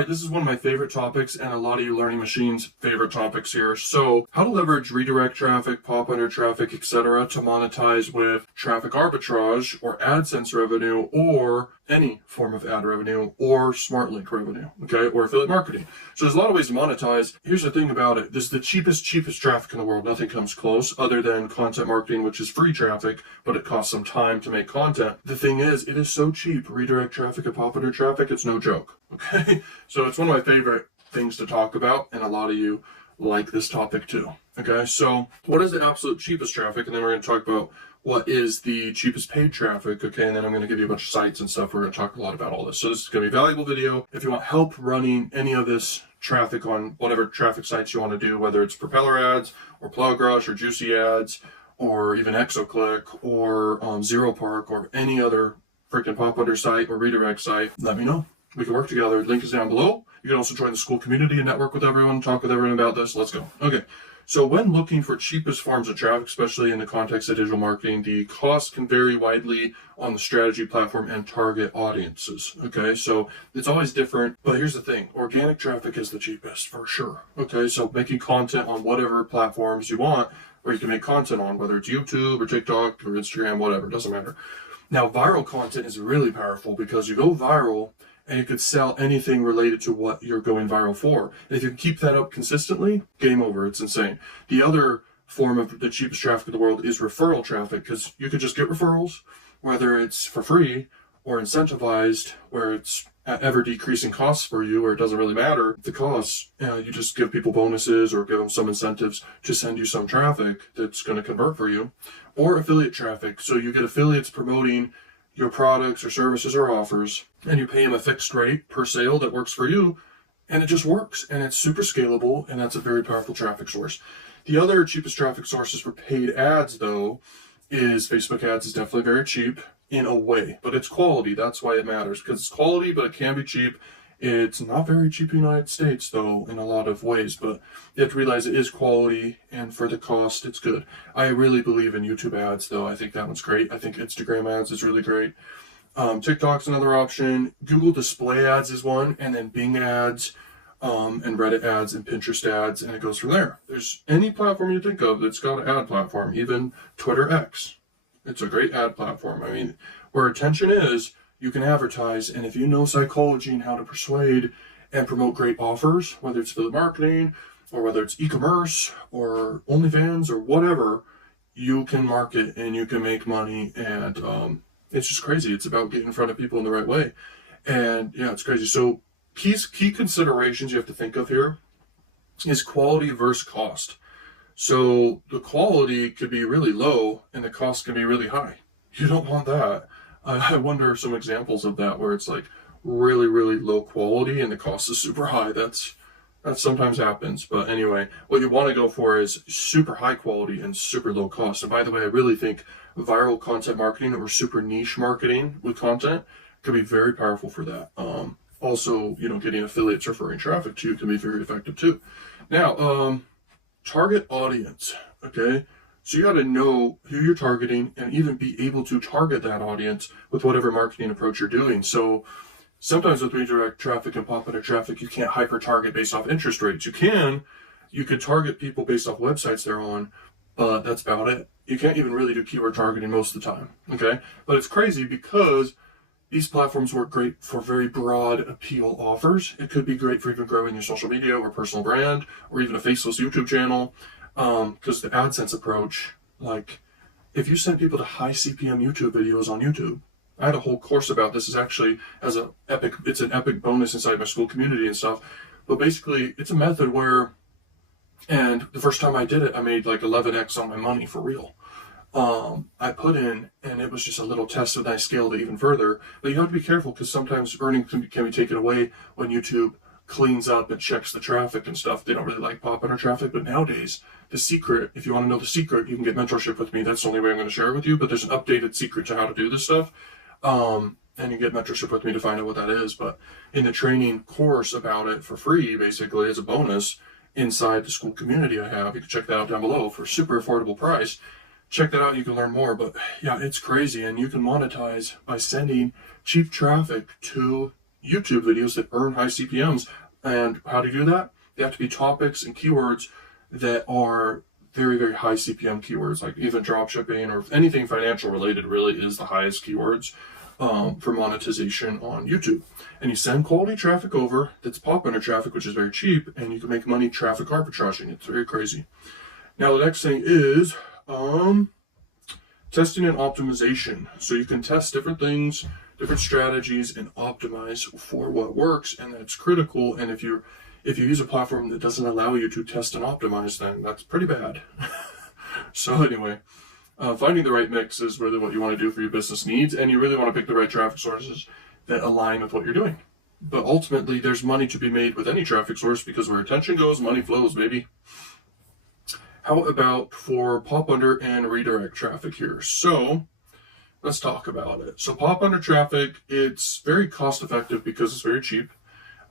right, this is one of my favorite topics and a lot of you learning machines' favorite topics here. So how to leverage redirect traffic, Popunder traffic, etc. to monetize with traffic arbitrage or AdSense revenue or any form of ad revenue or Smartlink revenue, okay, or affiliate marketing. So there's a lot of ways to monetize. Here's the thing about it. This is the cheapest traffic in the world. Nothing comes close other than content marketing, which is free traffic, but it costs some time to make content. The thing is, it is so cheap. Redirect traffic and Popunder traffic, it's no joke, okay? So it's one of my favorite things to talk about, and a lot of you like this topic too, okay? So what is the absolute cheapest traffic? And then we're going to talk about what is the cheapest paid traffic, okay? And then I'm going to give you a bunch of sites and stuff. We're going to talk a lot about all this. So this is going to be a valuable video. If you want help running any of this traffic on whatever traffic sites you want to do, whether it's Propeller ads or Plowgrush or Juicy ads or even ExoClick or Zero Park or any other freaking Popunder site or redirect site, let me know. We can work together. Link is down below. You can also join the school community and network with everyone, talk with everyone about this. Let's go. Okay. So when looking for cheapest forms of traffic, especially in the context of digital marketing, the cost can vary widely on the strategy platform and target audiences. Okay, so it's always different, but here's the thing. Organic traffic is the cheapest for sure. Okay, so making content on whatever platforms you want, or you can make content on, whether it's YouTube or TikTok or Instagram, whatever, it doesn't matter. Now, viral content is really powerful because you go viral and you could sell anything related to what you're going viral for. And if you can keep that up consistently, game over. It's insane. The other form of the cheapest traffic in the world is referral traffic, because you could just get referrals, whether it's for free or incentivized, where it's at ever decreasing costs for you, or it doesn't really matter the costs. You just give people bonuses or give them some incentives to send you some traffic that's going to convert for you. Or affiliate traffic. So you get affiliates promoting your products or services or offers, and you pay them a fixed rate per sale that works for you, and it just works, and it's super scalable, and that's a very powerful traffic source. The other cheapest traffic sources for paid ads, though, is Facebook ads is definitely very cheap in a way, but it's quality. That's why it matters, because it's quality, but it can be cheap. It's not very cheap in the United States, though, in a lot of ways, but you have to realize it is quality, and for the cost, it's good. I really believe in YouTube ads, though. I think that one's great. I think Instagram ads is really great. TikTok's another option. Google display ads is one, and then Bing ads, and Reddit ads, and Pinterest ads, and it goes from there. There's any platform you think of that's got an ad platform, even Twitter X. It's a great ad platform. I mean, where attention is, you can advertise, and if you know psychology and how to persuade and promote great offers, whether it's affiliate marketing or whether it's e-commerce or OnlyFans or whatever, you can market and you can make money, and it's just crazy. It's about getting in front of people in the right way, and yeah, it's crazy. So key considerations you have to think of here is quality versus cost. So the quality could be really low and the cost can be really high. You don't want that. I wonder some examples of that where it's like really, really low quality and the cost is super high. That sometimes happens. But anyway, what you want to go for is super high quality and super low cost. And by the way, I really think viral content marketing or super niche marketing with content can be very powerful for that. Also, getting affiliates referring traffic to you can be very effective too. Now, target audience, okay? So you got to know who you're targeting and even be able to target that audience with whatever marketing approach you're doing. So sometimes with redirect traffic and Popunder traffic, you can't hyper target based off interest rates. You could target people based off websites they're on, but that's about it. You can't even really do keyword targeting most of the time, okay? But it's crazy because these platforms work great for very broad appeal offers. It could be great for even growing your social media or personal brand or even a faceless YouTube channel. Because the AdSense approach, like if you send people to high CPM YouTube videos on YouTube, I had a whole course about this. Is actually it's an epic bonus inside my school community and stuff. But basically it's a method where, and the first time I did it, I made like 11x on my money for real. I put in, and it was just a little test, and I scaled it even further. But you have to be careful because sometimes earnings can be taken away when YouTube cleans up and checks the traffic and stuff. They don't really like Popunder traffic, but nowadays, the secret, if you want to know the secret, you can get mentorship with me. That's the only way I'm going to share it with you, but there's an updated secret to how to do this stuff. And you get mentorship with me to find out what that is. But in the training course about it for free, basically, as a bonus inside the school community I have, you can check that out down below for a super affordable price. Check that out, you can learn more. But yeah, it's crazy, and you can monetize by sending cheap traffic to YouTube videos that earn high CPMs. And how to do that? They have to be topics and keywords that are very, very high CPM keywords, like even dropshipping or anything financial related really is the highest keywords for monetization on YouTube. And you send quality traffic over that's Popunder traffic, which is very cheap, and you can make money traffic arbitraging. It's very crazy. Now, the next thing is testing and optimization. So you can test different things, different strategies, and optimize for what works, and that's critical. And if you use a platform that doesn't allow you to test and optimize, then that's pretty bad. So anyway, finding the right mix is really what you want to do for your business needs, and you really want to pick the right traffic sources that align with what you're doing. But ultimately, there's money to be made with any traffic source, because where attention goes, money flows, baby. How about for Popunder and redirect traffic here? So let's talk about it. So Popunder traffic, it's very cost effective because it's very cheap.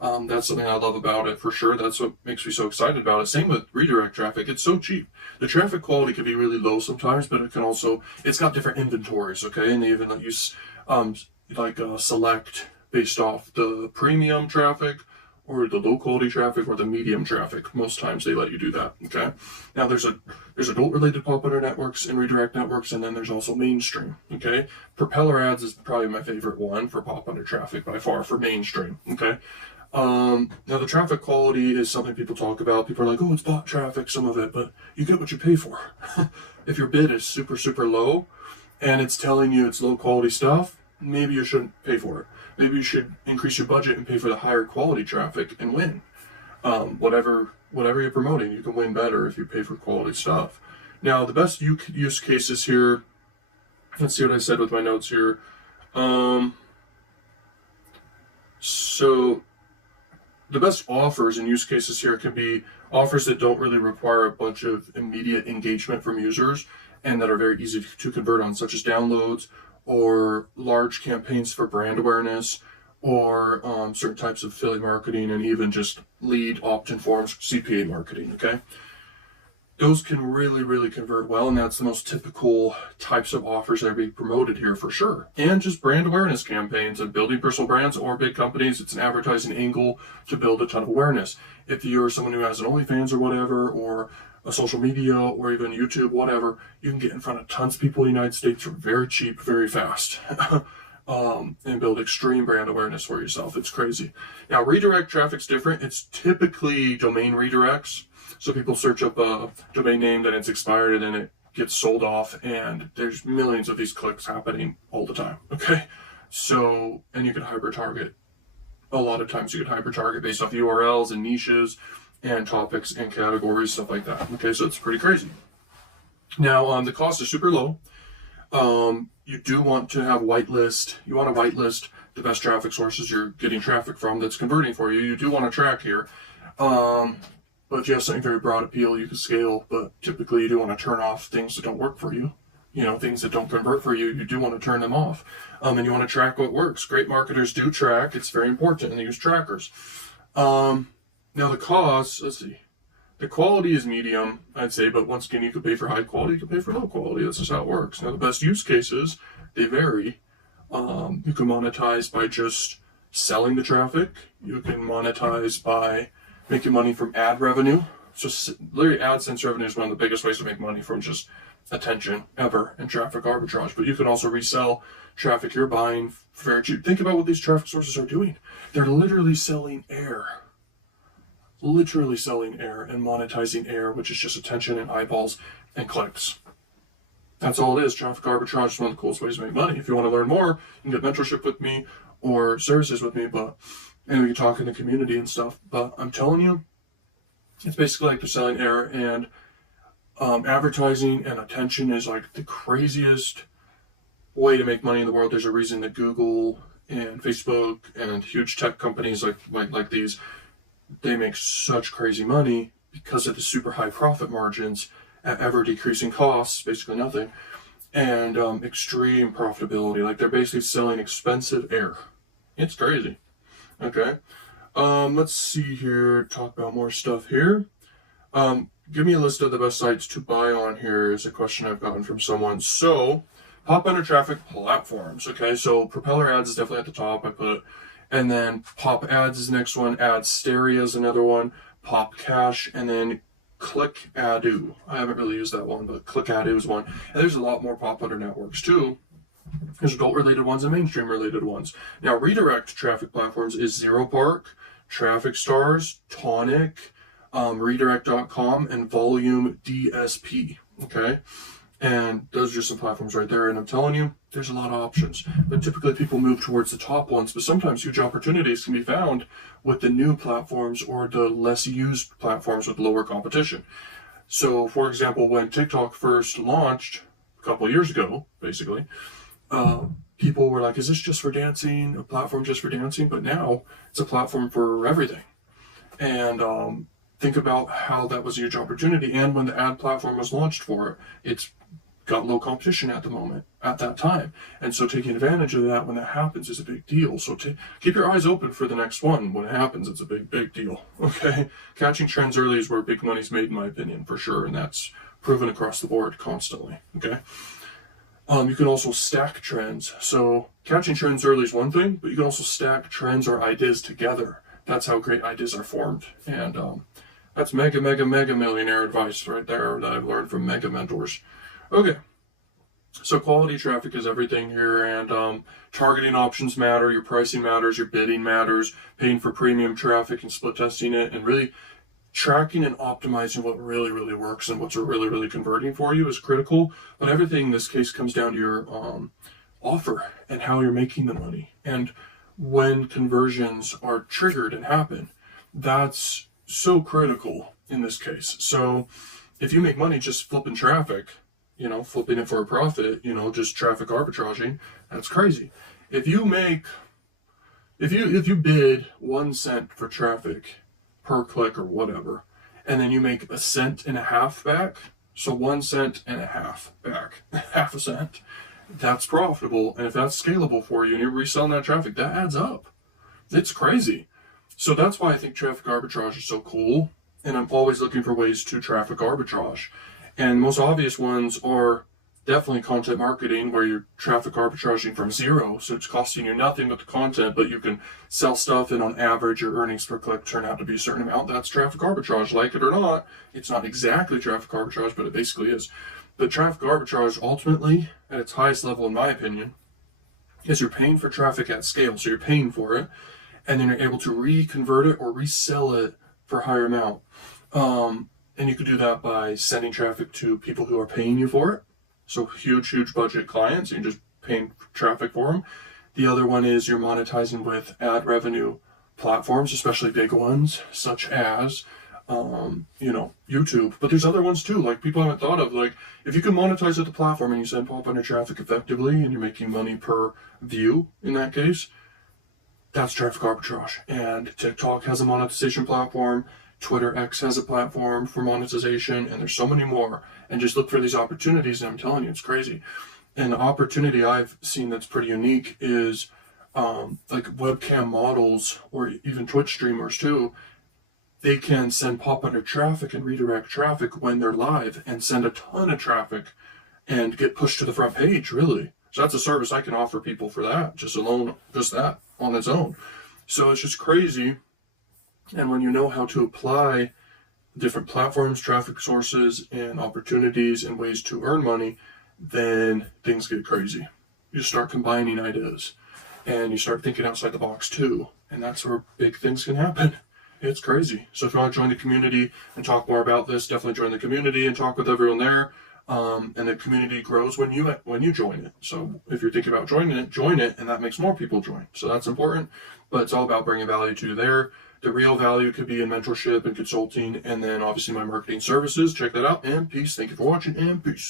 That's something I love about it for sure. That's what makes me so excited about it. Same with redirect traffic. It's so cheap. The traffic quality can be really low sometimes, but it can also, it's got different inventories, okay? And they even let you select based off the premium traffic or the low quality traffic or the medium traffic. Most times they let you do that, okay? Now there's adult related Popunder networks and redirect networks, and then there's also mainstream, okay? Propeller ads is probably my favorite one for Popunder traffic by far for mainstream, okay? Now the traffic quality is something people talk about. People are like, oh, it's bot traffic, some of it, but you get what you pay for. If your bid is super, super low and it's telling you it's low quality stuff, maybe you shouldn't pay for it. Maybe you should increase your budget and pay for the higher quality traffic and win. Whatever you're promoting, you can win better if you pay for quality stuff. Now, the best use cases here, let's see what I said with my notes here. So the best offers and use cases here can be offers that don't really require a bunch of immediate engagement from users and that are very easy to convert on, such as downloads or large campaigns for brand awareness, or certain types of affiliate marketing, and even just lead opt-in forms, CPA marketing, okay? Those can really, really convert well, and that's the most typical types of offers that are being promoted here for sure. And just brand awareness campaigns and building personal brands or big companies, it's an advertising angle to build a ton of awareness. If you're someone who has an OnlyFans or whatever, or a social media, or even YouTube, whatever, you can get in front of tons of people in the United States for very cheap, very fast, and build extreme brand awareness for yourself. It's crazy. Now, redirect traffic's different. It's typically domain redirects. So people search up a domain name, then it's expired, and then it gets sold off, and there's millions of these clicks happening all the time, okay? So, and you can hyper target. A lot of times you can hyper target based off URLs and niches and topics and categories, stuff like that. Okay, so it's pretty crazy. Now, the cost is super low. You do want to have whitelist. You want to whitelist the best traffic sources you're getting traffic from that's converting for you. You do want to track here. But if you have something very broad appeal, you can scale. But typically you do want to turn off things that don't work for you. You know, things that don't convert for you, you do want to turn them off. And you want to track what works. Great marketers do track. It's very important, and they use trackers. Now the cost, let's see. The quality is medium, I'd say, but once again, you can pay for high quality, you can pay for low quality. That's just how it works. Now the best use cases, they vary. You can monetize by just selling the traffic. You can monetize by making money from ad revenue. So literally AdSense revenue is one of the biggest ways to make money from just attention ever in traffic arbitrage. But you can also resell traffic you're buying for very cheap. Think about what these traffic sources are doing. They're literally selling air. Literally selling air and monetizing air, which is just attention and eyeballs and clicks. That's all it is. Traffic arbitrage is one of the coolest ways to make money. If you want to learn more, you can get mentorship with me or services with me, and we can talk in the community and stuff. But I'm telling you, it's basically like they're selling air, and advertising and attention is like the craziest way to make money in the world. There's a reason that Google and Facebook and huge tech companies like these, they make such crazy money because of the super high profit margins at ever decreasing costs, basically nothing, and extreme profitability. Like they're basically selling expensive air. It's crazy. Okay. Let's see here, talk about more stuff here. Give me a list of the best sites to buy on here is a question I've gotten from someone. So, Popunder traffic platforms. Okay, so Propeller ads is definitely at the top. I put And then Pop Ads is the next one. Ad Stereo is another one. Pop Cash, and then Click Adu. I haven't really used that one, but Click Adu is one. And there's a lot more Popunder networks too. There's adult-related ones and mainstream-related ones. Now, redirect traffic platforms is Zero Park, Traffic Stars, Tonic, Redirect.com, and Volume DSP. Okay? And those are just some platforms right there. And I'm telling you, there's a lot of options. But typically people move towards the top ones. But sometimes huge opportunities can be found with the new platforms or the less used platforms with lower competition. So, for example, when TikTok first launched a couple of years ago, basically, people were like, is this just for dancing? A platform just for dancing? But now it's a platform for everything. And think about how that was a huge opportunity. And when the ad platform was launched for it, it's got low competition at the moment, at that time. And so taking advantage of that when that happens is a big deal. So keep your eyes open for the next one. When it happens, it's a big, big deal. Okay? Catching trends early is where big money's made, in my opinion, for sure. And that's proven across the board constantly. Okay? You can also stack trends. So catching trends early is one thing, but you can also stack trends or ideas together. That's how great ideas are formed. And that's mega millionaire advice right there that I've learned from mega mentors. Okay, so quality traffic is everything here, and targeting options matter, your pricing matters, your bidding matters, paying for premium traffic and split testing it, and really tracking and optimizing what really, really works and what's really, really converting for you is critical. But everything in this case comes down to your offer and how you're making the money. And when conversions are triggered and happen, that's so critical in this case. So if you make money just flipping traffic, flipping it for a profit, just traffic arbitraging, that's crazy. If you bid 1 cent for traffic per click or whatever, and then you make 1.5 cents back, so 1.5 cents back, half a cent, that's profitable. And if that's scalable for you and you're reselling that traffic, that adds up. It's crazy. So that's why I think traffic arbitrage is so cool. And I'm always looking for ways to traffic arbitrage. And most obvious ones are definitely content marketing, where you're traffic arbitraging from zero. So it's costing you nothing but the content, but you can sell stuff, and on average, your earnings per click turn out to be a certain amount. That's traffic arbitrage. Like it or not, it's not exactly traffic arbitrage, but it basically is. But traffic arbitrage, ultimately, at its highest level, in my opinion, is you're paying for traffic at scale. So you're paying for it, and then you're able to reconvert it or resell it for a higher amount. And you could do that by sending traffic to people who are paying you for it. So huge budget clients, and you're just paying traffic for them. The other one is you're monetizing with ad revenue platforms, especially big ones, such as, YouTube. But there's other ones too, like people haven't thought of. Like, if you can monetize with the platform and you send Popunder traffic effectively and you're making money per view in that case, that's traffic arbitrage. And TikTok has a monetization platform. Twitter X has a platform for monetization, and there's so many more. And just look for these opportunities, and I'm telling you, it's crazy. And the opportunity I've seen that's pretty unique is like webcam models or even Twitch streamers too. They can send Popunder traffic and redirect traffic when they're live and send a ton of traffic and get pushed to the front page, really. So that's a service I can offer people for that, just that on its own. So it's just crazy. And when you know how to apply different platforms, traffic sources, and opportunities and ways to earn money, then things get crazy. You start combining ideas, and you start thinking outside the box too. And that's where big things can happen. It's crazy. So if you want to join the community and talk more about this, definitely join the community and talk with everyone there. And the community grows when you join it. So if you're thinking about join it, and that makes more people join. So that's important. But it's all about bringing value to you there. The real value could be in mentorship and consulting, and then obviously my marketing services. Check that out, and peace. Thank you for watching, and peace.